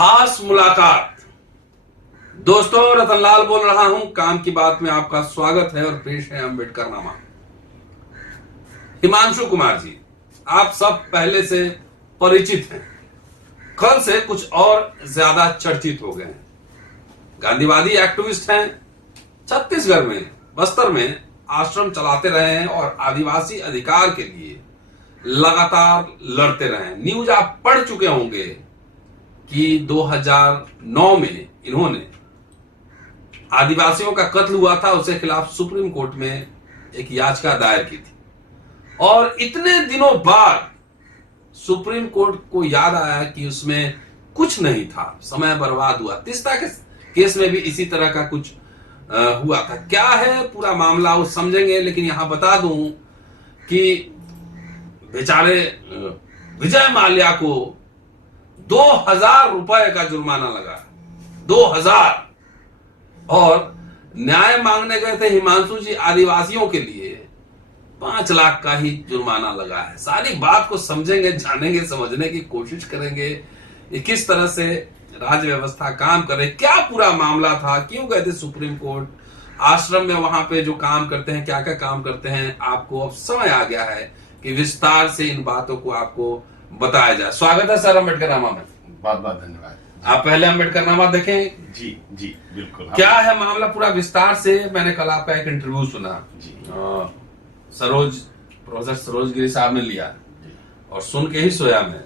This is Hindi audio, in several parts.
खास मुलाकात। दोस्तों, रतनलाल बोल रहा हूं। काम की बात में आपका स्वागत है और पेश है अम्बेडकरनामा। हिमांशु कुमार जी, आप सब पहले से परिचित हैं। कल से कुछ और ज्यादा चर्चित हो गए हैं। गांधीवादी एक्टिविस्ट हैं। छत्तीसगढ़ में, बस्तर में आश्रम चलाते रहे हैं और आदिवासी अधिकार के लिए लगातार लड़ते रहे हैं। न्यूज आप पढ़ चुके होंगे कि 2009 में इन्होंने आदिवासियों का कत्ल हुआ था, उसके खिलाफ सुप्रीम कोर्ट में एक याचिका दायर की थी। और इतने दिनों बाद सुप्रीम कोर्ट को याद आया कि उसमें कुछ नहीं था, समय बर्बाद हुआ। तीस्ता के केस में भी इसी तरह का कुछ हुआ था। क्या है पूरा मामला वो समझेंगे, लेकिन यहां बता दूं कि बेचारे विजय माल्या को 2000 रुपए का जुर्माना लगा। 2000। और न्याय मांगने गए थे हिमांशु जी आदिवासियों के लिए, 5 लाख का ही जुर्माना लगा है। सारी बात को समझेंगे, जानेंगे, समझने की कोशिश करेंगे कि किस तरह से राज्य व्यवस्था काम करे, क्या पूरा मामला था, क्यों गए थे सुप्रीम कोर्ट, आश्रम में वहां पे जो काम करते हैं क्या क्या काम करते हैं। आपको अब समय आ गया है कि विस्तार से इन बातों को आपको बताया जाए। स्वागत है सर अम्बेडकरनामा में। बहुत बहुत धन्यवाद। आप पहले अम्बेडकरनामा देखें। जी जी बिल्कुल। क्या है मामला पूरा विस्तार से। मैंने कल आपका एक इंटरव्यू सुना जी। प्रोफेसर सरोज गिरी साहब ने लिया और सुन के ही सोया मैं।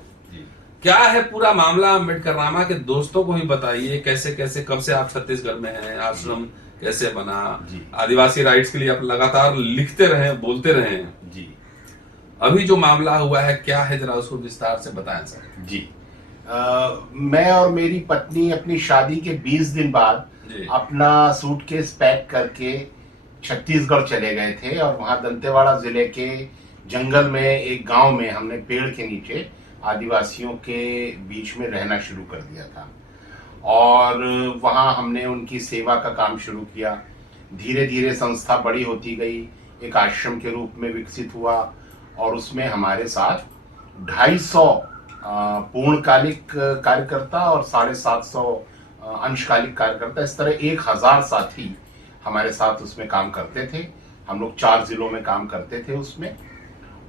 क्या है पूरा मामला अम्बेडकरनामा के दोस्तों को ही बताइए। कैसे कैसे कब से आप छत्तीसगढ़ में हैं, आश्रम कैसे बना, आदिवासी राइट्स के लिए आप लगातार लिखते रहे, बोलते रहे जी। अभी जो मामला हुआ है क्या है, जरा उसको विस्तार से बताएं सर। जी। मैं और मेरी पत्नी अपनी शादी के 20 दिन बाद अपना सूटकेस पैक करके छत्तीसगढ़ चले गए थे और वहां दंतेवाड़ा जिले के जंगल में एक गांव में हमने पेड़ के नीचे आदिवासियों के बीच में रहना शुरू कर दिया था। और वहां हमने उनकी सेवा का काम शुरू किया। धीरे धीरे संस्था बड़ी होती गई, एक आश्रम के रूप में विकसित हुआ और उसमें हमारे साथ 250 पूर्णकालिक कार्यकर्ता और 750 अंशकालिक कार्यकर्ता, इस तरह 1000 साथी हमारे साथ उसमें काम करते थे। हम लोग 4 जिलों में काम करते थे उसमें,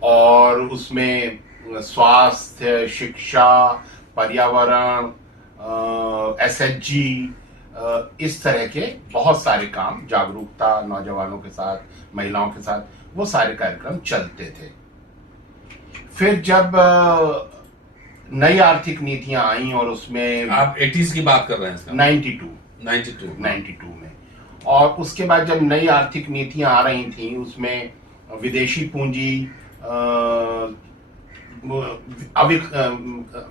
और उसमें स्वास्थ्य, शिक्षा, पर्यावरण, SHG, इस तरह के बहुत सारे काम, जागरूकता नौजवानों के साथ, महिलाओं के साथ, वो सारे कार्यक्रम चलते थे। फिर जब नई आर्थिक नीतियां आई और उसमें आप 80s की बात कर रहे हैं, 92 में, और उसके बाद जब नई आर्थिक नीतियां आ रही थी उसमें विदेशी पूंजी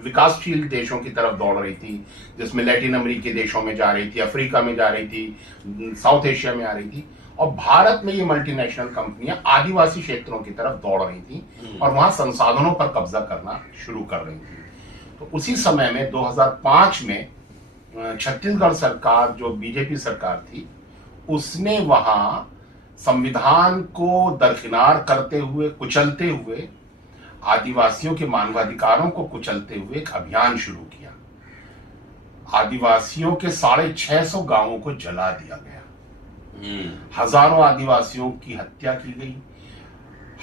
विकासशील देशों की तरफ दौड़ रही थी, जिसमें लैटिन अमेरिकी देशों में जा रही थी, अफ्रीका में जा रही थी, साउथ एशिया में आ रही थी, और भारत में ये मल्टीनेशनल कंपनियां आदिवासी क्षेत्रों की तरफ दौड़ रही थी और वहां संसाधनों पर कब्जा करना शुरू कर रही थी। तो उसी समय में 2005 में छत्तीसगढ़ सरकार, जो बीजेपी सरकार थी, उसने वहां संविधान को दरकिनार करते हुए, कुचलते हुए, आदिवासियों के मानवाधिकारों को कुचलते हुए एक अभियान शुरू किया। आदिवासियों के 650 गांवों को जला दिया गया। हजारों आदिवासियों की हत्या की गई।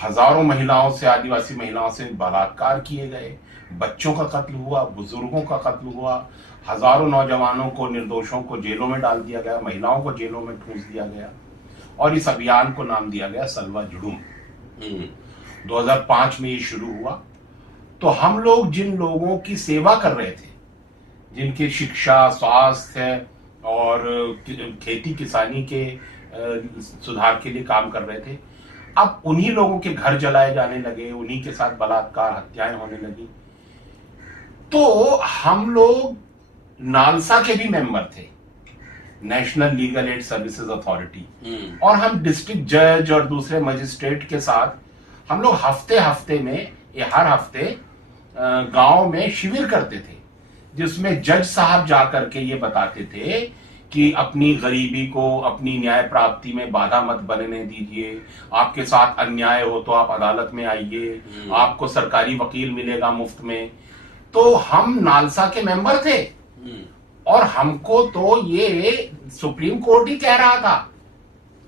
हजारों महिलाओं से, आदिवासी महिलाओं से बलात्कार किए गए। बच्चों का कत्ल हुआ, बुजुर्गों का कत्ल हुआ। हजारों नौजवानों को, निर्दोषों को जेलों में डाल दिया गया, महिलाओं को जेलों में ठूंस दिया गया। और इस अभियान को नाम दिया गया सलवा जुड़ूम। 2005 में ये शुरू हुआ। तो हम लोग जिन लोगों की सेवा कर रहे थे, जिनकी शिक्षा, स्वास्थ्य और खेती किसानी के सुधार के लिए काम कर रहे थे, अब उन्हीं लोगों के घर जलाए जाने लगे, उन्हीं के साथ बलात्कार, हत्याएं होने लगी। तो हम लोग नालसा के भी मेंबर थे, national legal aid services authority, और हम डिस्ट्रिक्ट जज और दूसरे मजिस्ट्रेट के साथ हम लोग हफ्ते में, हर हफ्ते गांव में शिविर करते थे, जिसमें जज साहब जाकर के ये बताते थे कि अपनी गरीबी को, अपनी न्याय प्राप्ति में बाधा मत बनने दीजिए, आपके साथ अन्याय हो तो आप अदालत में आइए, आपको सरकारी वकील मिलेगा मुफ्त में। तो हम नालसा के मेंबर थे और हमको तो ये सुप्रीम कोर्ट ही कह रहा था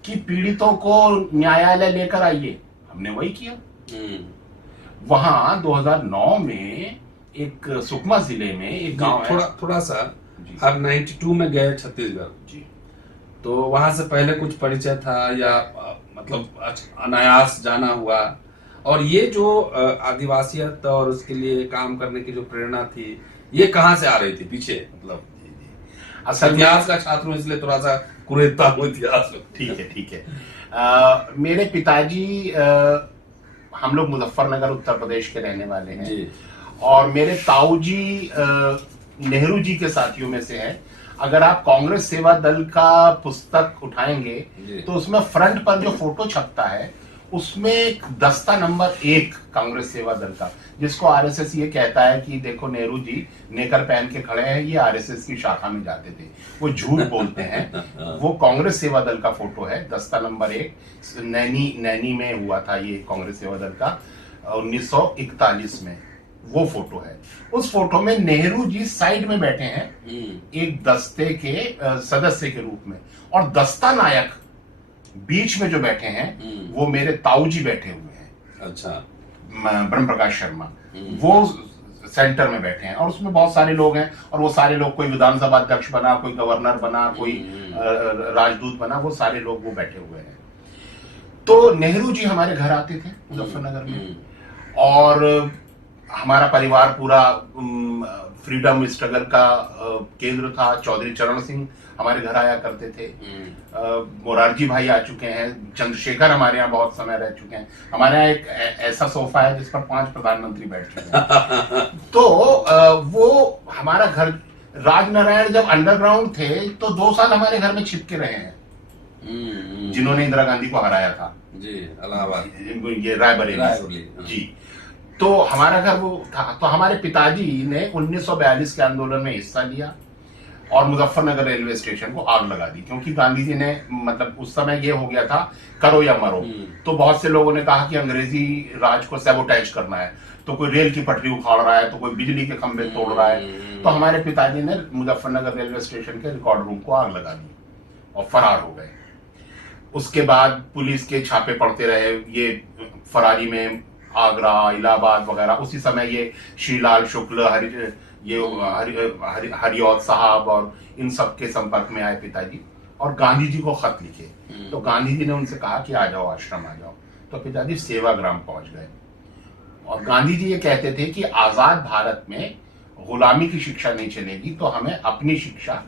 कि पीड़ितों को न्यायालय लेकर आइए, हमने वही किया। वहां 2009 में एक सुकमा जिले में एक गांव है, थोड़ा सा आप 92 में गए छत्तीसगढ़ जी, तो वहां से पहले कुछ परिचय था या मतलब अनायास जाना हुआ? और ये जो आदिवासियत और उसके लिए काम करने की जो प्रेरणा थी, ये कहाँ से आ रही थी पीछे? मतलब असल इतिहास का छात्र हूं इसलिए थोड़ा सा कुरेदता हूं इतिहास में। ठीक है। मेरे पिताजी, हम लोग मुजफ्फरनगर उत्तर प्रदेश के रहने वाले हैं जी। और मेरे ताऊ जी नेहरू जी के साथियों में से हैं। अगर आप कांग्रेस सेवा दल का पुस्तक उठाएंगे तो उसमें फ्रंट पर जो फोटो छपता है उसमें दस्ता नंबर 1 कांग्रेस सेवा दल का, जिसको आरएसएस ये कहता है कि देखो नेहरू जी नेकर पहन के खड़े हैं, ये आरएसएस की शाखा में जाते थे, वो झूठ बोलते हैं। वो कांग्रेस सेवा दल का फोटो है, दस्ता नंबर 1, नैनी में हुआ था ये कांग्रेस सेवा दल का 1941 में, वो फोटो है। उस फोटो में नेहरू जी साइड में बैठे हैं एक दस्ते के सदस्य के रूप में, और दस्ता नायक बीच में जो बैठे हैं वो मेरे ताऊ जी बैठे हुए हैं। अच्छा। ब्रह्म प्रकाश शर्मा, वो सेंटर में बैठे हैं और उसमें बहुत सारे लोग हैं, और वो सारे लोग, कोई विधानसभा अध्यक्ष बना, कोई गवर्नर बना, कोई राजदूत बना, वो सारे लोग वो बैठे हुए हैं। तो नेहरू जी हमारे घर आते थे मुजफ्फरनगर में, और हमारा परिवार पूरा फ्रीडम स्ट्रगल का केंद्र था। चौधरी चरण सिंह हमारे घर आया करते थे, मोरारजी भाई आ चुके हैं, चंद्रशेखर हमारे यहाँ बहुत समय रह चुके हैं। हमारे यहाँ एक ऐसा सोफा है जिस पर 5 प्रधानमंत्री बैठ चुके हैं। तो वो हमारा घर, राजनारायण जब अंडरग्राउंड थे तो 2 साल हमारे घर में छिपके रहे हैं, जिन्होंने इंदिरा गांधी को हराया था जी, इलाहाबाद, ये रायबरेली जी। तो हमारा घर वो था। तो हमारे पिताजी ने 1942 के आंदोलन में हिस्सा लिया और मुजफ्फरनगर रेलवे स्टेशन को आग लगा दी, क्योंकि गांधी जी ने, मतलब उस समय ये हो गया था करो या मरो। तो बहुत से लोगों ने कहा कि अंग्रेजी राज को सैबोटेज करना है, तो कोई रेल की पटरी उखाड़ रहा है, तो कोई बिजली के खंभे तोड़ रहा है। तो हमारे पिताजी ने मुजफ्फरनगर रेलवे स्टेशन के रिकॉर्ड रूम को आग लगा दी और फरार हो गए। उसके बाद पुलिस के छापे पड़ते रहे, ये फरारी में आगरा, इलाहाबाद वगैरह। उसी समय ये श्रीलाल शुक्ल, हरिऔध साहब और इन सब के संपर्क में आए पिताजी, और गांधी जी को खत लिखे। तो गांधी जी ने उनसे कहा कि आ जाओ, आश्रम आ जाओ। तो पिताजी सेवाग्राम पहुंच गए, और गांधी जी ये कहते थे कि आजाद भारत में गुलामी की शिक्षा नहीं चलेगी, तो हमें अपनी शिक्षा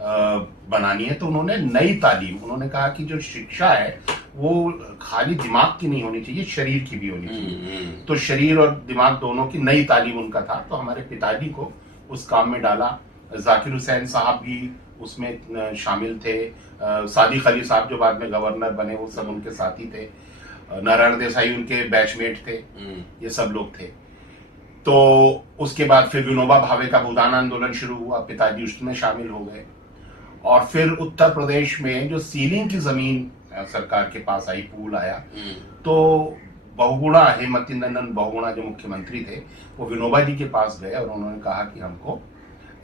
बनानी है। तो उन्होंने नई तालीम, उन्होंने कहा कि जो शिक्षा है वो खाली दिमाग की नहीं होनी चाहिए, शरीर की भी होनी चाहिए। तो शरीर और दिमाग दोनों की नई तालीम उनका था। तो हमारे पिताजी को उस काम में डाला। जाकिर हुसैन साहब भी उसमें शामिल थे, सादिक अली साहब जो बाद में गवर्नर बने वो सब उनके साथी थे, नारायण देसाई उनके बैचमेट थे, ये सब लोग थे। तो उसके बाद फिर विनोबा भावे का भूदान आंदोलन शुरू हुआ, पिताजी उसमें शामिल हो गए। और फिर उत्तर प्रदेश में जो सीलिंग की जमीन सरकार के पास आई, पूल आया, तो बहुगुणा, हेमंत नंदन बहुगुणा जो मुख्यमंत्री थे, वो विनोबा जी के पास गए और उन्होंने कहा कि हमको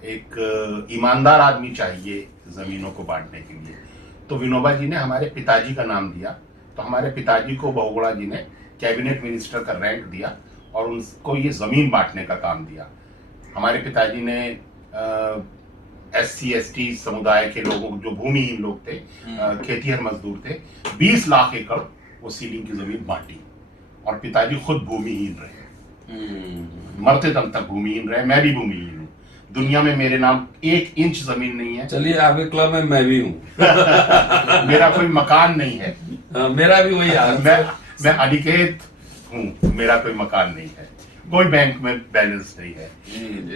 एक ईमानदार आदमी चाहिए जमीनों को बांटने के लिए। तो विनोबा जी ने हमारे पिताजी का नाम दिया। तो हमारे पिताजी को बहुगुणा जी ने कैबिनेट मिनिस्टर का रैंक दिया और उनको ये जमीन बांटने का काम दिया। हमारे पिताजी ने SC ST समुदाय के लोगों, जो भूमिहीन लोग थे, खेतीहर मजदूर थे, 20 लाख एकड़ वो सीलिंग की जमीन बांटी, और पिताजी खुद भूमिहीन रहे, मरते दम तक भूमिहीन रहे। मैं भी भूमिहीन हूँ, दुनिया में मेरे नाम 1 इंच जमीन नहीं है। चलिए, आपके क्लब में मैं भी हूँ। मेरा कोई मकान नहीं है। मेरा भी वही हाल। मैं अनिकेत हूँ, मेरा कोई मकान नहीं है, कोई बैंक में बैलेंस नहीं है।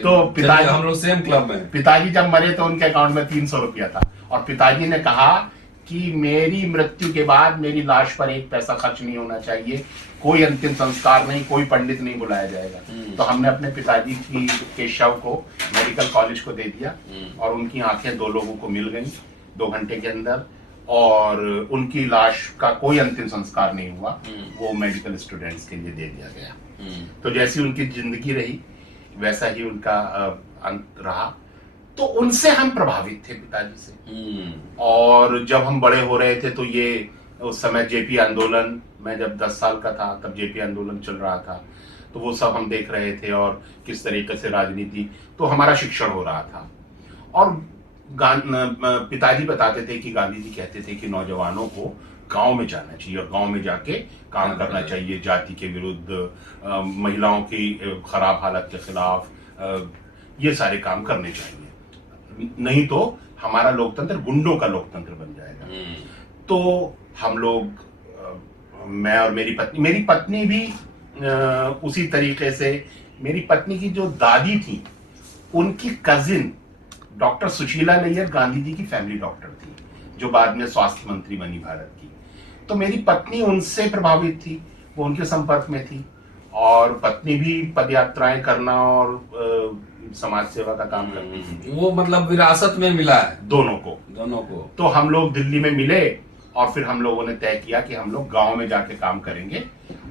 तो पिताजी, हम लोग सेम क्लब में। पिताजी जब मरे तो उनके अकाउंट में 300 रुपया था, और पिताजी ने कहा कि मेरी मृत्यु के बाद मेरी लाश पर 1 पैसा खर्च नहीं होना चाहिए, कोई अंतिम संस्कार नहीं, कोई पंडित नहीं बुलाया जाएगा। तो हमने अपने पिताजी के शव को मेडिकल कॉलेज को दे दिया, और उनकी आंखें 2 लोगों को मिल गई 2 घंटे के अंदर, और उनकी लाश का कोई अंतिम संस्कार नहीं हुआ, वो मेडिकल स्टूडेंट्स के लिए दे दिया गया। तो जैसी उनकी जिंदगी रही वैसा ही उनका अंत रहा। तो उनसे हम प्रभावित थे, पिताजी से। और जब हम बड़े हो रहे थे तो ये उस समय जेपी आंदोलन, मैं जब 10 साल का था तब जेपी आंदोलन चल रहा था, तो वो सब हम देख रहे थे और किस तरीके से राजनीति, तो हमारा शिक्षण हो रहा था। और पिताजी बताते थे कि गांधी जी कहते थे कि नौजवानों को गांव में जाना चाहिए और गांव में जाके काम करना चाहिए, जाति के विरुद्ध, महिलाओं की खराब हालत के खिलाफ, ये सारे काम करने चाहिए, नहीं तो हमारा लोकतंत्र गुंडों का लोकतंत्र बन जाएगा। तो हम लोग, मैं और मेरी पत्नी भी उसी तरीके से, मेरी पत्नी की जो दादी थी उनकी कजिन डॉक्टर सुशीला नैयर गांधी जी की फैमिली डॉक्टर थी, जो बाद में स्वास्थ्य मंत्री बनी भारत की। तो मेरी पत्नी उनसे प्रभावित थी, वो उनके संपर्क में थी, और पत्नी भी पदयात्राएं करना और समाज सेवा का काम करती थी। वो मतलब विरासत में मिला है दोनों को। तो हम लोग दिल्ली में मिले और फिर हम लोगों ने तय किया कि हम लोग गांव में जाके काम करेंगे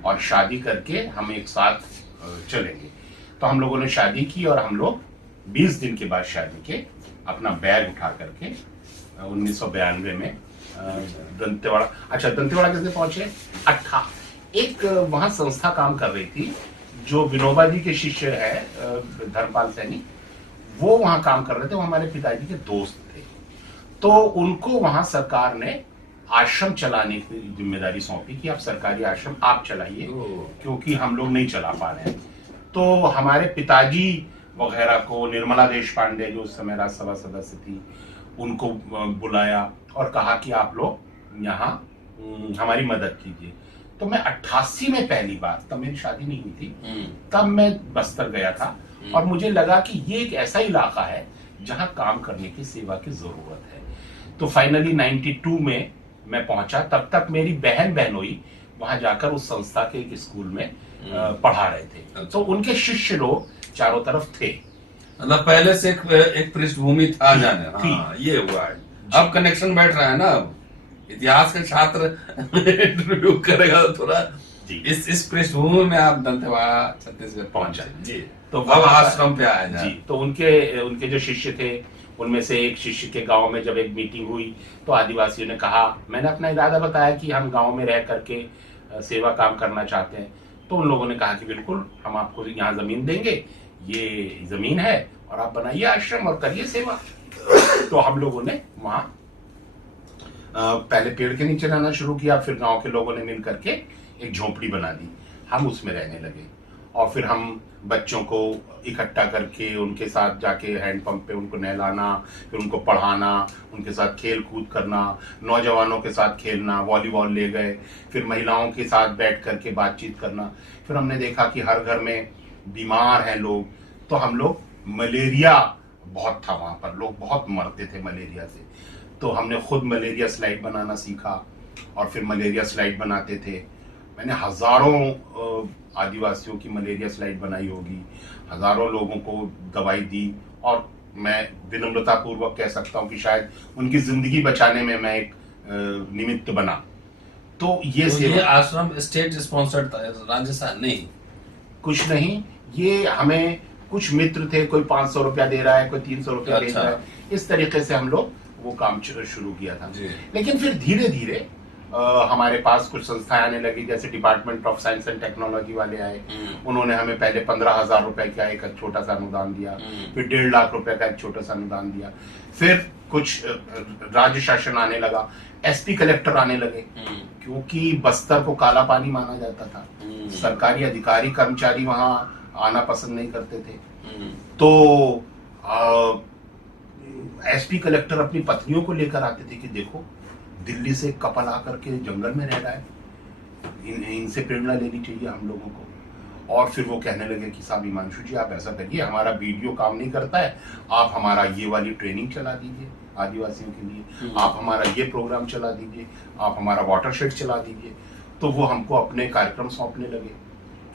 और शादी करके हम एक साथ चलेंगे। तो हम लोगों ने शादी की और हम लोग 20 दिन के बाद शादी के अपना बैग उठा करके 1992 में दंतेवाड़ा, दंतेवाड़ा कैसे पहुंचे? एक वहां संस्था काम कर रही थी जो विनोबा जी के शिष्य है, धर्मपाल सैनी, वो वहां काम कर रहे थे, वो हमारे पिताजी के दोस्त थे। तो उनको वहां सरकार ने आश्रम चलाने की जिम्मेदारी सौंपी कि आप सरकारी आश्रम आप चलाइए, क्योंकि हम लोग नहीं चला पा रहे हैं। तो हमारे पिताजी वगैरह को, निर्मला देश पांडे जो उस समय राज्यसभा सदस्य थी, उनको बुलाया और कहा कि आप लोग यहाँ हमारी मदद कीजिए। तो मैं 88 में पहली बार, तब मेरी शादी नहीं हुई थी, तब मैं बस्तर गया था और मुझे लगा कि ये एक ऐसा इलाका है जहां काम करने की, सेवा की जरूरत है। तो फाइनली 92 में मैं पहुंचा। तब तक मेरी बहन बहनोई वहां जाकर उस संस्था के एक स्कूल में पढ़ा रहे थे। तो उनके शिष्य लोग चारों तरफ थे, मतलब पहले से एक पृष्ठभूमि था जाने। हाँ, ये हुआ है। अब कनेक्शन बैठ रहा है ना। अब इतिहास के छात्र इंटरव्यू करेगा तो थोड़ा इस पृष्ठभूमि में आप दंतेवाड़ा छत्तीसगढ़ पहुंच जाए जी। तो अब आश्रम पे आए जी। तो उनके जो शिष्य थे, उनमें से एक शिष्य के गांव में जब एक मीटिंग हुई तो आदिवासियों ने कहा, मैंने अपना इरादा बताया कि हम गांव में रह करके सेवा काम करना चाहते हैं। तो उन लोगों ने कहा कि बिल्कुल, हम आपको यहाँ जमीन देंगे, ये जमीन है और आप बनाइए आश्रम और करिए सेवा। तो हम लोगों ने वहां पहले पेड़ के नीचे रहना शुरू किया, फिर गांव के लोगों ने मिल करके एक झोपड़ी बना दी, हम उसमें रहने लगे। और फिर हम बच्चों को इकट्ठा करके उनके साथ जाके हैंडपंप पे उनको नहलाना, फिर उनको पढ़ाना, उनके साथ खेल कूद करना, नौजवानों के साथ खेलना, वॉलीबॉल ले गए, फिर महिलाओं के साथ बैठ करके बातचीत करना। फिर हमने देखा कि हर घर में बीमार हैं लोग, तो हम लोग, मलेरिया बहुत था वहां पर, लोग बहुत मरते थे मलेरिया से, तो हमने खुद मलेरिया स्लाइड बनाना सीखा और फिर मलेरिया स्लाइड बनाते थे। मैंने हजारों आदिवासियों की मलेरिया स्लाइड बनाई होगी, हजारों लोगों को दवाई दी, और मैं विनम्रता पूर्वक कह सकता हूँ कि शायद उनकी जिंदगी बचाने में मैं एक निमित्त बना। तो ये आश्रम स्टेट स्पॉन्सर्ड था, राज्य सरकार नहीं? कुछ नहीं, ये हमें कुछ मित्र थे, कोई 500 रुपया दे रहा है, कोई 300 रुपया दे रहा है, इस तरीके से हम लोग वो काम शुरू किया था। लेकिन फिर धीरे धीरे हमारे पास कुछ संस्थाएं आने लगी, जैसे department of science and technology वाले आए, उन्होंने हमें पहले 15,000 रुपए का एक छोटा सा अनुदान दिया, फिर 1.5 लाख रुपए का एक छोटा सा अनुदान दिया। फिर कुछ राज्य शासन आने लगा, एसपी कलेक्टर आने लगे, क्योंकि बस्तर को काला पानी माना जाता था, सरकारी अधिकारी कर्मचारी वहां आना पसंद नहीं करते थे। तो एसपी कलेक्टर अपनी पत्नियों को लेकर आते थे कि देखो, दिल्ली से कपल आकर के जंगल में रह रहा है, इनसे प्रेरणा लेनी चाहिए हम लोगों को। और फिर वो कहने लगे कि साहब हिमांशु जी, आप ऐसा करिए, हमारा वीडियो काम नहीं करता है, आप हमारा ये वाली ट्रेनिंग चला दीजिए आदिवासियों के लिए, आप हमारा ये प्रोग्राम चला दीजिए, आप हमारा वाटरशेड चला दीजिए। तो वो हमको अपने कार्यक्रम सौंपने लगे।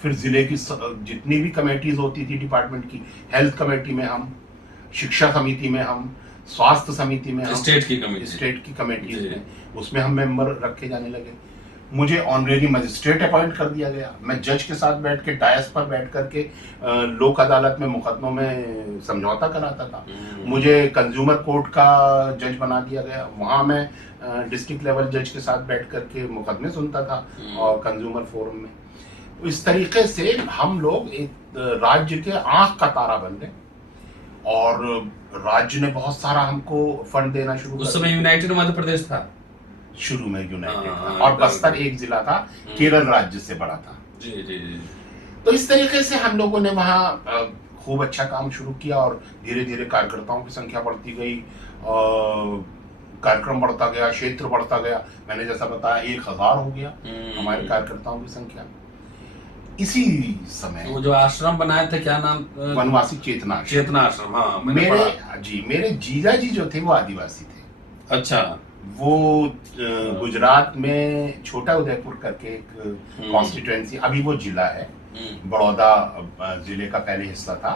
फिर जिले की जितनी भी कमेटीज होती थी डिपार्टमेंट की, हेल्थ कमेटी में हम, शिक्षा समिति में हम, स्वास्थ्य समिति में हम, स्टेट की कमेटी में उसमें हम मेंबर रखे जाने लगे। मुझे ऑनरेरी मजिस्ट्रेट अपॉइंट कर दिया गया। मैं जज के साथ बैठ के डायस पर बैठ करके लोक अदालत में मुकदमों में समझौता कराता था। मुझे कंज्यूमर कोर्ट का जज बना दिया गया। वहां मैं डिस्ट्रिक्ट लेवल जज के साथ बैठ करके मुकदमे सुनता था और कंज्यूमर फोरम में। इस तरीके से हम लोग एक राज्य के आंख का तारा बन गए और राज्य ने बहुत सारा हमको फंड देना शुरू कर उस समय यूनाइटेड मध्य प्रदेश था शुरू में, यूनाइटेड था हाँ, और बस्तर एक जिला था, केरल राज्य से बड़ा था। जी जी जी। तो इस तरीके से हम लोगों ने वहाँ खूब अच्छा काम शुरू किया और धीरे धीरे कार्यकर्ताओं की संख्या बढ़ती गई, कार्यक्रम बढ़ता गया, क्षेत्र बढ़ता गया। मैंने जैसा बताया 1000 हो गया हमारे कार्यकर्ताओं की संख्या। इसी समय वो जो आश्रम बनाए थे, क्या नाम? वनवासी चेतना चेतना आश्रम। हाँ, मेरे जीजा जी जो थे वो आदिवासी थे। अच्छा। वो गुजरात में छोटा उदयपुर करके एक कॉन्स्टिट्यूएंसी, अभी वो जिला है, बड़ौदा जिले का पहले हिस्सा था,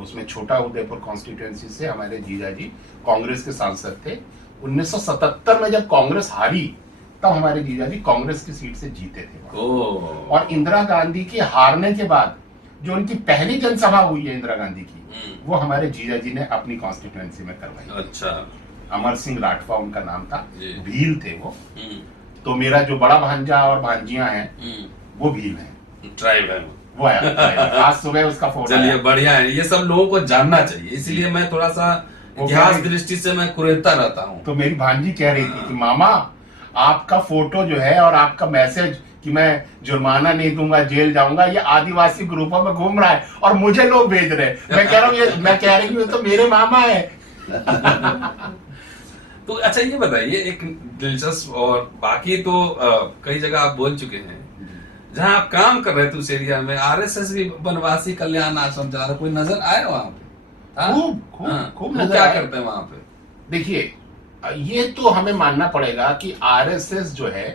उसमें छोटा उदयपुर कॉन्स्टिट्यूएंसी से हमारे जीजा जी कांग्रेस के सांसद थे। 1977 में जब कांग्रेस हारी तब हमारे जीजा जी कांग्रेस की सीट से जीते थे। और इंदिरा गांधी के हारने के बाद जो उनकी पहली जनसभा हुई है इंदिरा गांधी की, वो हमारे जीजा जी ने अपनी कॉन्स्टिट्यूएंसी में करवाई। अच्छा। अमर सिंह राठवा उनका नाम था, भील थे वो। तो मेरा जो बड़ा भांजा और भांजियां हैं वो भील हैं, ट्राइब है वो है। आज सुबह उसका फोटो। चलिए, बढ़िया है, ये सब लोगों को जानना चाहिए, इसलिए मैं थोड़ा सा इतिहास दृष्टि से मैं कुरेदता रहता हूँ। तो मेरी भांजी कह रही थी कि मामा आपका फोटो जो है और आपका मैसेज कि मैं जुर्माना नहीं दूंगा, जेल जाऊंगा, ये आदिवासी ग्रुपों में घूम रहा है और मुझे लोग भेज रहे हैं। मैं कह रहा हूँ, मैं कह रही हूँ तो मेरे मामा है। तो अच्छा, ये बताइए एक दिलचस्प, और बाकी तो कई जगह आप बोल चुके हैं, जहां आप काम कर रहे थे उस एरिया में आरएसएस भी वनवासी कल्याण आश्रम चला रहा, कोई नजर आए वहां पे? खूब नजर क्या करते हैं वहां पे? देखिए, ये तो हमें मानना पड़ेगा कि आरएसएस जो है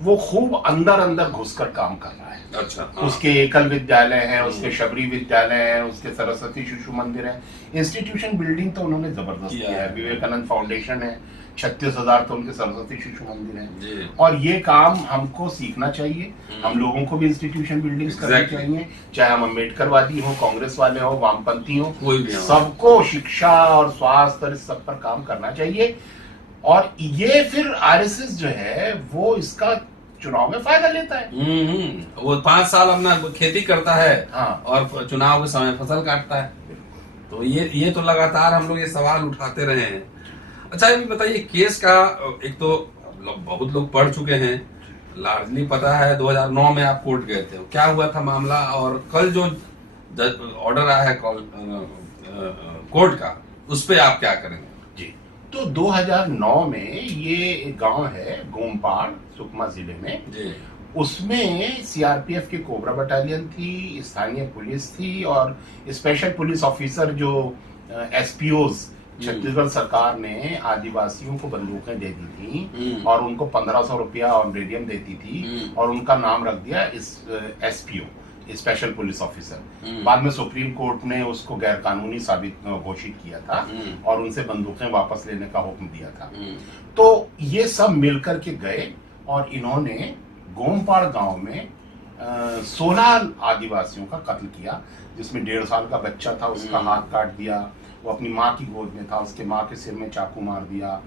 वो खूब अंदर अंदर घुसकर काम कर रहा है। अच्छा। उसके एकल विद्यालय है, उसके शबरी विद्यालय है, उसके सरस्वती शिशु मंदिर है, इंस्टीट्यूशन बिल्डिंग तो उन्होंने जबरदस्त किया है। विवेकानंद फाउंडेशन है, 36,000 तो उनके सरस्वती शिशु मंदिर है। और ये काम हमको सीखना चाहिए। हम लोगों को भी इंस्टीट्यूशन बिल्डिंग्स करनी चाहिए, चाहे हम अम्बेडकरवादी हो, कांग्रेस वाले हो, वामपंथी हो, सबको शिक्षा और स्वास्थ्य और इस सब पर काम करना चाहिए। और ये फिर आरएसएस जो है वो इसका चुनाव में फायदा लेता है। वो 5 साल अपना खेती करता है, हाँ, और चुनाव के समय फसल काटता है। तो ये तो लगातार हम लोग ये सवाल उठाते रहे हैं। अच्छा, ये बताइए केस का, एक तो बहुत लोग पढ़ चुके हैं, लार्जली पता है 2009 में आप कोर्ट गए थे, क्या हुआ था मामला, और कल जो ऑर्डर आया है कोर्ट का, उस पे आप क्या करेंगे? जी, तो 2009 में ये एक गांव है गोमपाड़, सुकमा जिले में, उसमें सीआरपीएफ की कोबरा बटालियन थी, स्थानीय पुलिस थी और स्पेशल पुलिस ऑफिसर जो एसपीओज छत्तीसगढ़ सरकार ने आदिवासियों को बंदूकें दे दी थी और उनको 1500 रुपया ऑनरेरियम देती थी और उनका नाम रख दिया इस एसपीओ, स्पेशल पुलिस ऑफिसर। बाद में सुप्रीम कोर्ट ने उसको गैर कानूनी साबित घोषित किया था और उनसे बंदूकें वापस लेने का हुक्म दिया था। तो ये सब मिलकर के गए और इन्होंने गोमपाड़ गांव में 16 आदिवासियों का कत्ल किया, जिसमें 1.5 साल का बच्चा था, उसका हाथ काट दिया, वो अपनी माँ की गोद में था, उसके माँ के सिर में चाकू मार दिया,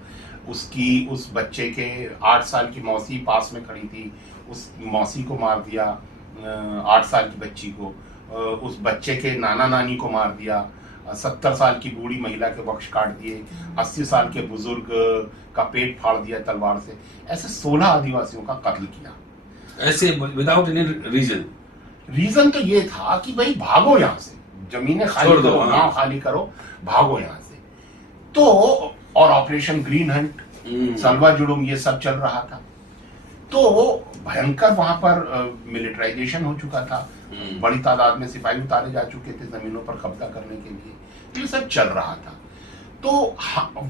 उस बच्चे के 8 साल की मौसी पास में खड़ी थी, उस मौसी को मार दिया, 8 साल की बच्ची को, उस बच्चे के नाना नानी को मार दिया, 70 साल की बूढ़ी महिला के वक्ष काट दिए, 80 साल के बुजुर्ग का पेट फाड़ दिया तलवार से। ऐसे 16 आदिवासियों का कत्ल किया, ऐसे विदाउट एनी रीजन। तो ये था कि भाई भागो यहाँ से, जमीनें खाली करो, गांव खाली करो, भागो यहाँ से। तो और ऑपरेशन ग्रीन हंट, सलवा जुड़ुम, ये सब चल रहा था। तो भयंकर वहां पर मिलिटराइजेशन हो चुका था, बड़ी तादाद में सिपाही उतारे जा चुके थे जमीनों पर कब्जा करने के लिए, तो ये सब चल रहा था। तो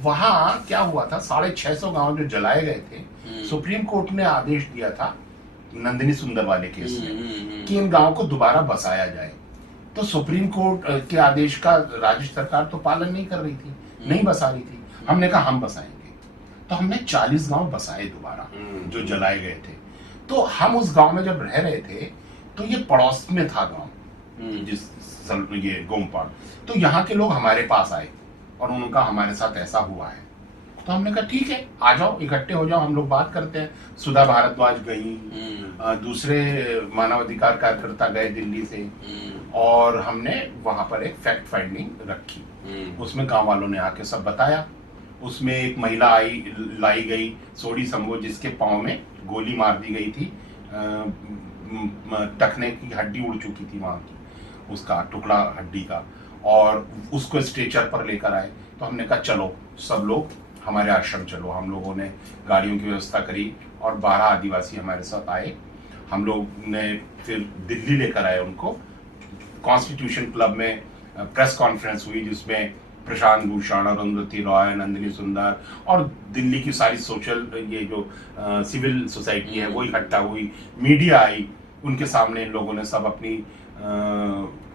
वहां क्या हुआ था, 650 गांव जो जलाए गए थे, सुप्रीम कोर्ट ने आदेश दिया था नंदिनी सुंदर वाले केस में कि इन गांवों को दोबारा बसाया जाए। तो सुप्रीम कोर्ट के आदेश का राज्य सरकार तो पालन नहीं कर रही थी, नहीं बसा रही थी। हमने कहा हम बसाएंगे, तो हमने 40 गांव बसाए दोबारा जो जलाए गए थे। तो हम उस गांव में जब रह रहे थे तो ये पड़ोस में था गांव, ये गोमपाड़। तो यहाँ के लोग हमारे पास आए और उनका हमारे साथ ऐसा हुआ है, तो हमने कहा ठीक है, आ जाओ, इकट्ठे हो जाओ, हम लोग बात करते हैं। सुधा भारद्वाज गई, दूसरे मानवाधिकार कार्यकर्ता गए दिल्ली से, और हमने वहां पर एक फैक्ट फाइंडिंग रखी। उसमें गांव वालों ने आके सब बताया। उसमें एक महिला लाई गई, सोडी संभो, जिसके पांव में गोली मार दी गई थी, टखने की हड्डी उड़ चुकी थी वहां की, उसका टुकड़ा हड्डी का, और उसको स्ट्रेचर पर लेकर आए। तो हमने कहा चलो सब लोग हमारे आश्रम चलो। हम लोगों ने गाड़ियों की व्यवस्था करी और 12 आदिवासी हमारे साथ आए। हम लोग ने फिर दिल्ली लेकर आए उनको। कॉन्स्टिट्यूशन क्लब में प्रेस कॉन्फ्रेंस हुई, जिसमें प्रशांत भूषण, अरुंधति रॉय, नंदिनी सुंदर और दिल्ली की सारी सोशल, ये जो सिविल सोसाइटी है वो इकट्ठा हुई, मीडिया आई, उनके सामने इन लोगों ने सब अपनी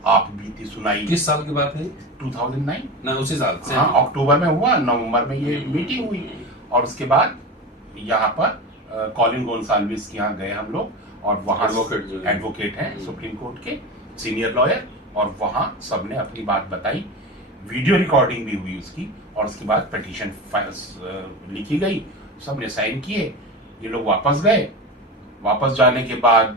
आप बीती सुनाई। किस साल की बात है? 2009 ना, उसी साल से। हाँ, अक्टूबर में हुआ, नवंबर में ये मीटिंग हुई, और उसके बाद यहाँ पर कॉलिन गोंसाल्विस के यहाँ गए हम लोग, और वहाँ एडवोकेट हैं सुप्रीम कोर्ट के, सीनियर लॉयर, और वहाँ सबने अपनी बात बताई, वीडियो रिकॉर्डिंग भी हुई उसकी, और उसके बाद पिटीशन लिखी गई, सबने साइन किए, ये लोग वापस गए। वापस जाने के बाद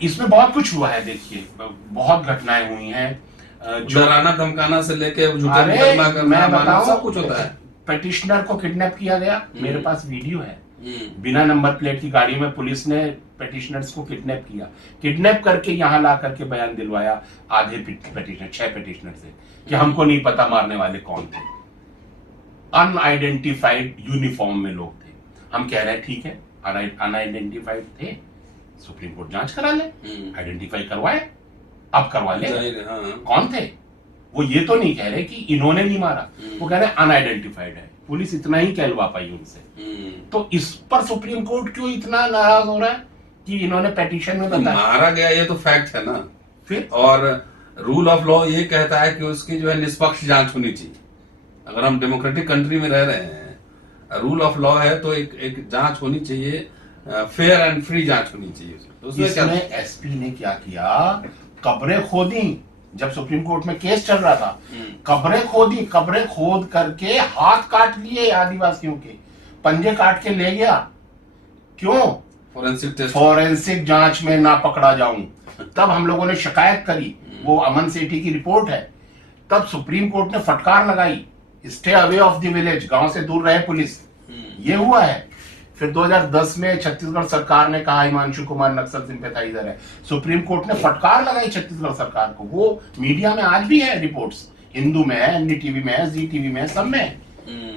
इसमें बहुत कुछ हुआ है, देखिए बहुत घटनाएं हुई हैं, जो डराना धमकाना से लेके झूठा मुकदमा करना, सब कुछ होता है। पिटिशनर को किडनैप किया गया, मेरे पास वीडियो है, बिना नंबर प्लेट की गाड़ी में पुलिस ने पिटिशनर्स को किडनैप किया, किडनैप करके यहाँ ला करके बयान दिलवाया आधे पिटिशनर, 6 पिटिशनर से, कि हमको नहीं पता मारने वाले कौन थे। अनआइडेंटिफाइड यूनिफॉर्म में लोग थे। हम कह रहे हैं ठीक है, अनआइडेंटिफाइड थे, सुप्रीम कोर्ट जांच करा ले, आइडेंटिफाई करवाए, अब करवा ले, कौन थे वो। ये तो नहीं कह रहे कि इन्होंने नहीं मारा, वो कह रहे अनआइडेंटिफाइड है। पुलिस इतना ही कहलवा पाई उनसे। तो इस पर सुप्रीम कोर्ट क्यों इतना नाराज हो रहा है कि इन्होंने पिटीशन में बताया? मारा गया, ये तो फैक्ट है ना। फिर और रूल ऑफ लॉ ये कहता है कि उसकी जो है निष्पक्ष जांच होनी चाहिए। अगर हम डेमोक्रेटिक कंट्री में रह रहे हैं, रूल ऑफ लॉ है, तो एक जांच होनी चाहिए, फेयर एंड फ्री जांच होनी चाहिए। तो उसमें एसपी ने क्या किया, कब्रें खोदी। जब सुप्रीम कोर्ट में केस चल रहा था, कब्रें खोदी, कब्रें खोद करके हाथ काट लिए आदिवासियों के, पंजे काट के ले गया। क्यों? फोरेंसिक जांच में ना पकड़ा जाऊं। तब हम लोगों ने शिकायत करी, वो अमन सेठी की रिपोर्ट है। तब सुप्रीम कोर्ट ने फटकार लगाई, stay away of the village, गांव से दूर रहे पुलिस। ये हुआ है। फिर 2010 में छत्तीसगढ़ सरकार ने कहा हिमांशु कुमार नक्सल सिंपैथाइजर है, सुप्रीम कोर्ट ने फटकार लगाई छत्तीसगढ़ सरकार को। वो मीडिया में आज भी है, रिपोर्ट्स हिंदू में है, एनडीटीवी में है, जी टीवी में है, सब में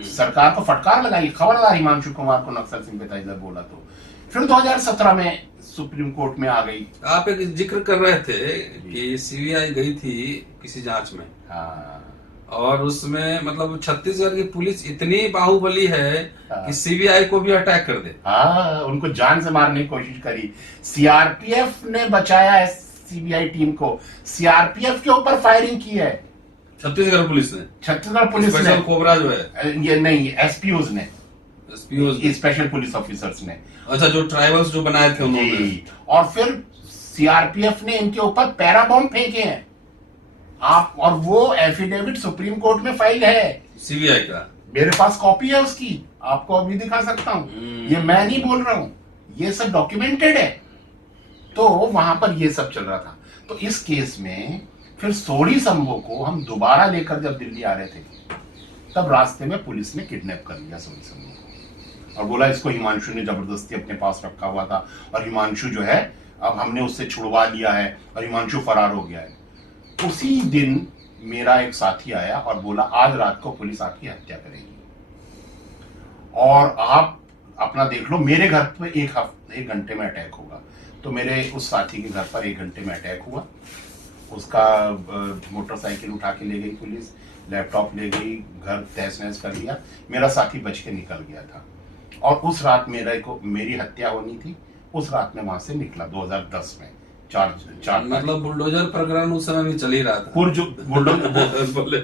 सरकार को फटकार लगाई, खबरदार हिमांशु कुमार को नक्सल सिंपैथाइजर बोला तो। फिर 2017 में सुप्रीम कोर्ट में आ गई। आप एक जिक्र कर रहे थे कि सीबीआई गई थी किसी जांच में। हाँ, और उसमें मतलब छत्तीसगढ़ की पुलिस इतनी बाहुबली है कि सीबीआई को भी अटैक कर दे। हाँ, उनको जान से मारने की कोशिश करी। सीआरपीएफ ने बचाया है सीबीआई टीम को, सीआरपीएफ के ऊपर फायरिंग की है छत्तीसगढ़ पुलिस ने। छत्तीसगढ़ पुलिस ने, कोबरा जो है, ये नहीं, एसपीओज ने, एसपीओज, स्पेशल पुलिस ऑफिसर्स ने। अच्छा, जो ट्राइबल्स जो बनाए थे उन्होंने। और फिर सीआरपीएफ ने इनके ऊपर पैरा बॉम्ब फेंके हैं आप, और वो एफिडेविट सुप्रीम कोर्ट में फाइल है सीबीआई का। मेरे पास कॉपी है उसकी, आपको अभी दिखा सकता हूं। ये मैं नहीं बोल रहा हूं, ये सब डॉक्यूमेंटेड है। तो वहां पर ये सब चल रहा था। तो इस केस में फिर सोडी संभो को हम दोबारा लेकर जब दिल्ली आ रहे थे, तब रास्ते में पुलिस ने किडनैप कर लिया सोडी संभो को, और बोला इसको हिमांशु ने जबरदस्ती अपने पास रखा हुआ था, और हिमांशु जो है अब हमने उससे छुड़वा लिया है, और हिमांशु फरार हो गया है। उसी दिन मेरा एक साथी आया और बोला आज रात को पुलिस आपकी हत्या करेगी, और आप अपना देख लो, मेरे घर पे एक घंटे में अटैक होगा। तो मेरे उस साथी के घर पर 1 घंटे में अटैक हुआ। उसका मोटरसाइकिल उठा के ले गई पुलिस, लैपटॉप ले गई, घर तहस नहस कर दिया। मेरा साथी बच के निकल गया था, और उस रात मेरी हत्या होनी थी। उस रात में वहां से निकला 2010 में चार मतलब बुलडोजर प्रकरण उस समय भी चल ही रहा था। बोले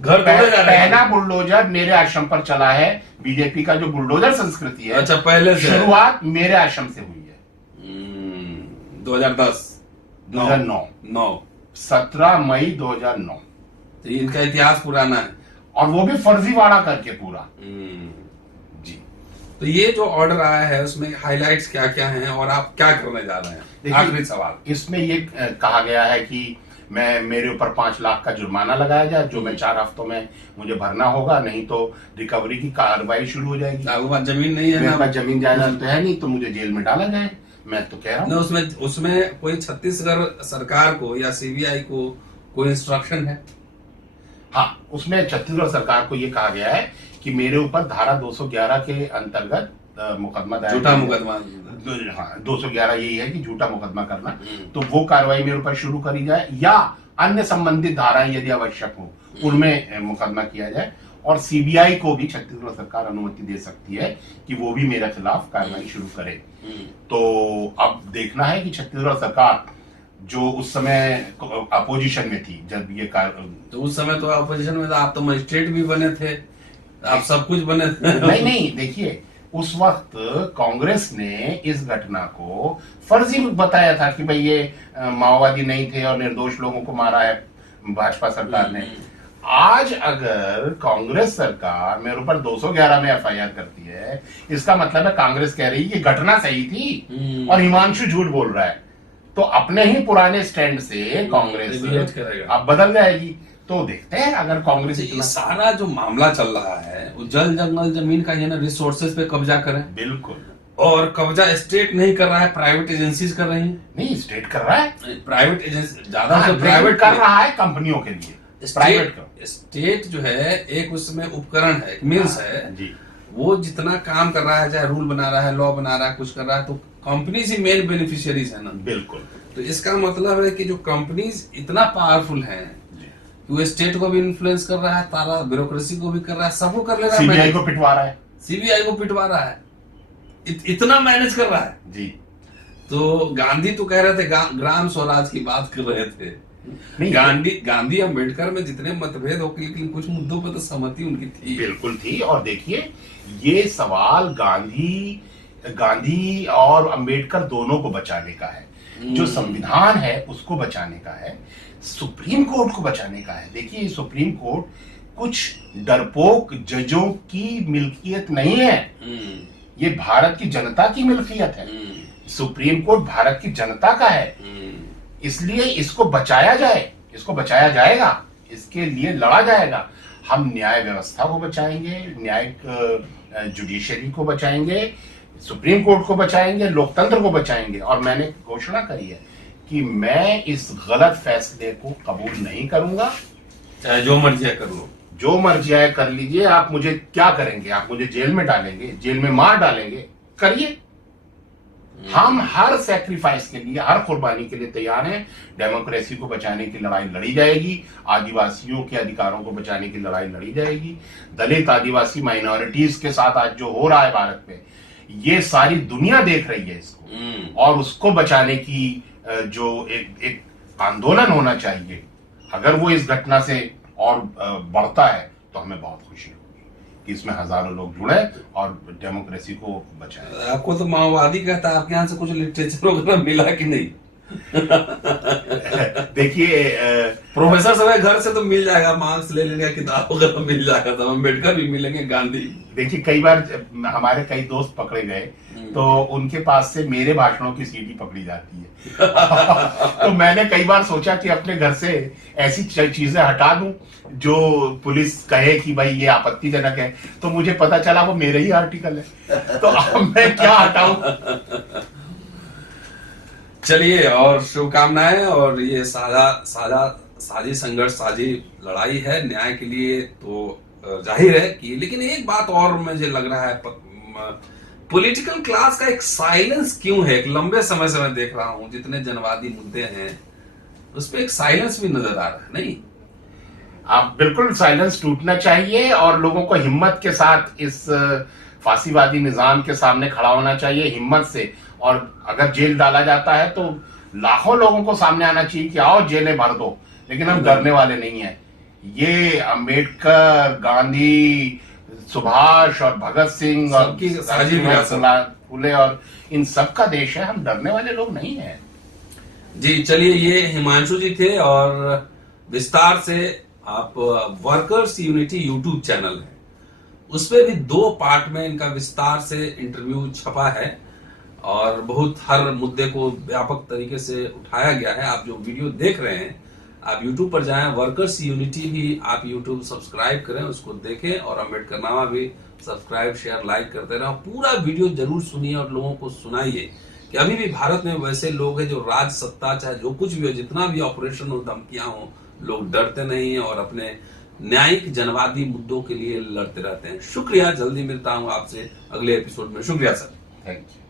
घर तोड़े जा रहे पहला बुलडोजर मेरे आश्रम पर चला है। बीजेपी का जो बुलडोजर संस्कृति है, अच्छा, पहले से शुरुआत मेरे आश्रम से हुई है। 2010 2009 17 मई 2009। तो इनका इतिहास पुराना है, और वो भी फर्जीवाड़ा करके पूरा। जी। तो ये जो ऑर्डर आया है उसमें हाइलाइट्स क्या क्या हैं और आप क्या करने जा रहे हैं? आखिरी सवाल। इसमें ये कहा गया है कि मेरे ऊपर 5 लाख का जुर्माना लगाया जाए, जो मैं 4 हफ्तों में मुझे भरना होगा, नहीं तो रिकवरी की कार्रवाई शुरू हो जाएगी। आपके पास जमीन नहीं है? मेरे पास जमीन जायदाद तो है नहीं, तो मुझे जेल में डाला जाए। मैं तो कह रहा हूँ उसमें कोई छत्तीसगढ़ सरकार को या सीबीआई को कोई इंस्ट्रक्शन है? हाँ, उसमें छत्तीसगढ़ सरकार को ये कहा गया है कि मेरे ऊपर धारा 211 के अंतर्गत मुकदमा दायर, झूठा मुकदमा। हाँ, 211 यही है कि झूठा मुकदमा करना, तो वो कार्रवाई मेरे ऊपर शुरू करी जाए, या अन्य संबंधित धाराएं यदि आवश्यक हो उनमें मुकदमा किया जाए। और सीबीआई को भी छत्तीसगढ़ सरकार अनुमति दे सकती है कि वो भी मेरे खिलाफ कार्रवाई शुरू करे। तो अब देखना है कि छत्तीसगढ़ सरकार, जो उस समय अपोजिशन में थी जब ये तो उस समय तो अपोजिशन में था, आप तो मजिस्ट्रेट भी बने थे, आप सब कुछ बने थे। नहीं, देखिए उस वक्त कांग्रेस ने इस घटना को फर्जी बताया था कि भाई ये माओवादी नहीं थे और निर्दोष लोगों को मारा है भाजपा सरकार ने। आज अगर कांग्रेस सरकार मेरे ऊपर 211 में एफआईआर करती है, इसका मतलब है कांग्रेस कह रही है कि घटना सही थी और हिमांशु झूठ बोल रहा है। तो अपने ही पुराने स्टैंड से कांग्रेस अब बदल जाएगी। तो देखते हैं, अगर कांग्रेस ये सारा जो मामला चल रहा है वो जल जंगल जमीन का है ना, रिसोर्सेज पे कब्जा करें। बिल्कुल। और कब्जा स्टेट नहीं कर रहा है, प्राइवेट एजेंसीज कर रही हैं। नहीं, स्टेट कर रहा है, प्राइवेट एजेंसी ज्यादा से प्राइवेट कर रहा है कंपनियों के लिए। स्टेट जो है एक उसमें उपकरण है, मीन्स है जी। वो जितना काम कर रहा है, चाहे रूल बना रहा है, लॉ बना रहा है, कुछ कर रहा है, तो कंपनीज ही मेन बेनिफिशियरीज है ना। बिल्कुल। तो इसका मतलब है कि जो कंपनीज इतना पावरफुल है कि वो स्टेट को भी इन्फ्लुएंस कर रहा है, तारा ब्यूरोक्रेसी को भी कर रहा है, सबको कर ले रहा है, सीबीआई को पिटवा रहा है, सीबीआई को पिटवा रहा है, इतना मैनेज कर रहा है जी। तो गांधी तो कह रहे थे ग्राम स्वराज की बात कर रहे थे। गांधी अम्बेडकर में जितने मतभेद हो, लेकिन कुछ मुद्दों पर तो सहमति उनकी थी। बिल्कुल थी। और देखिए, ये सवाल गांधी और अम्बेडकर दोनों को बचाने का है। जो संविधान है उसको बचाने का है, सुप्रीम कोर्ट को बचाने का है। देखिए, सुप्रीम कोर्ट कुछ डरपोक जजों की मिल्कियत नहीं है, ये भारत की जनता की मिल्कियत है। सुप्रीम कोर्ट भारत की जनता का है, इसलिए इसको बचाया जाए, इसको बचाया जाएगा, इसके लिए लड़ा जाएगा। हम न्याय व्यवस्था को बचाएंगे, न्यायिक जुडिशरी को बचाएंगे, सुप्रीम कोर्ट को बचाएंगे, लोकतंत्र को बचाएंगे। और मैंने घोषणा करी है कि मैं इस गलत फैसले को कबूल नहीं करूंगा, चाहे जो मर्जी कर लो, जो मर्जी आए कर लीजिए। आप मुझे क्या करेंगे? आप मुझे जेल में डालेंगे, जेल में मार डालेंगे, करिए। हम हर सैक्रिफाइस के लिए, हर कुर्बानी के लिए तैयार हैं। डेमोक्रेसी को बचाने की लड़ाई लड़ी जाएगी, आदिवासियों के अधिकारों को बचाने की लड़ाई लड़ी जाएगी। दलित, आदिवासी, माइनॉरिटीज के साथ आज जो हो रहा है भारत में, ये सारी दुनिया देख रही है इसको, और उसको बचाने की जो एक आंदोलन होना चाहिए, अगर वो इस घटना से और बढ़ता है तो हमें बहुत खुशी होगी कि इसमें हजारों लोग जुड़े और डेमोक्रेसी को बचाएं। आपको तो माओवादी कहता है, आपके यहाँ से कुछ लिटरेचर वगैरह मिला कि नहीं? देखिए, प्रोफेसर सब घर से तो मिल जाएगा, मार्क्स ले लेंगे, किताब वगैरह मिल जाएगा, तो अम्बेडकर भी मिलेंगे, गांधी। देखिए, कई बार हमारे कई दोस्त पकड़े गए तो उनके पास से मेरे भाषणों की सीडी पकड़ी जाती है। तो मैंने कई बार सोचा कि अपने घर से ऐसी चीजें हटा दूं जो पुलिस कहे कि भाई ये आपत्तिजनक है, तो मुझे पता चला वो मेरे ही आर्टिकल है, तो अब मैं क्या हटाऊं। चलिए, और शुभकामनाएं। और ये साझी संघर्ष, साझी लड़ाई है न्याय के लिए, तो जाहिर है कि, लेकिन एक बात और मुझे लग रहा है, पॉलिटिकल क्लास का एक साइलेंस क्यों है? एक लंबे समय से मैं देख रहा हूं, जितने जनवादी मुद्दे हैं उस पर एक साइलेंस भी नजर आ रहा है। नहीं, आप बिल्कुल, साइलेंस टूटना चाहिए और लोगों को हिम्मत के साथ इस फांसीवादी निजाम के सामने खड़ा होना चाहिए, हिम्मत से। और अगर जेल डाला जाता है तो लाखों लोगों को सामने आना चाहिए कि आओ जेलें भर दो, लेकिन हम डरने वाले नहीं हैं। ये अंबेडकर, गांधी, सुभाष और भगत सिंह और सबकी साझी विरासत। फुले और इन सब का देश है, हम डरने वाले लोग नहीं हैं। जी चलिए, ये हिमांशु जी थे और विस्तार से आप वर्कर्स यूनिटी यूट्यूब चैनल है, उसपे भी 2 पार्ट में इनका विस्तार से इंटरव्यू छपा है और बहुत हर मुद्दे को व्यापक तरीके से उठाया गया है। आप जो वीडियो देख रहे हैं, आप यूट्यूब पर जाएं, वर्कर्स यूनिटी भी आप यूट्यूब सब्सक्राइब करें, उसको देखें और अम्बेडकरनामा भी सब्सक्राइब, शेयर, लाइक करते रहें। पूरा वीडियो जरूर सुनिए और लोगों को सुनाइए कि अभी भी भारत में वैसे लोग हैं जो राज सत्ता, चाहे जो कुछ भी हो, जितना भी ऑपरेशन हो, धमकियां हो, लोग डरते नहीं है और अपने न्यायिक जनवादी मुद्दों के लिए लड़ते रहते हैं। शुक्रिया, जल्दी मिलता हूं आपसे अगले एपिसोड में। शुक्रिया सर। Thank you.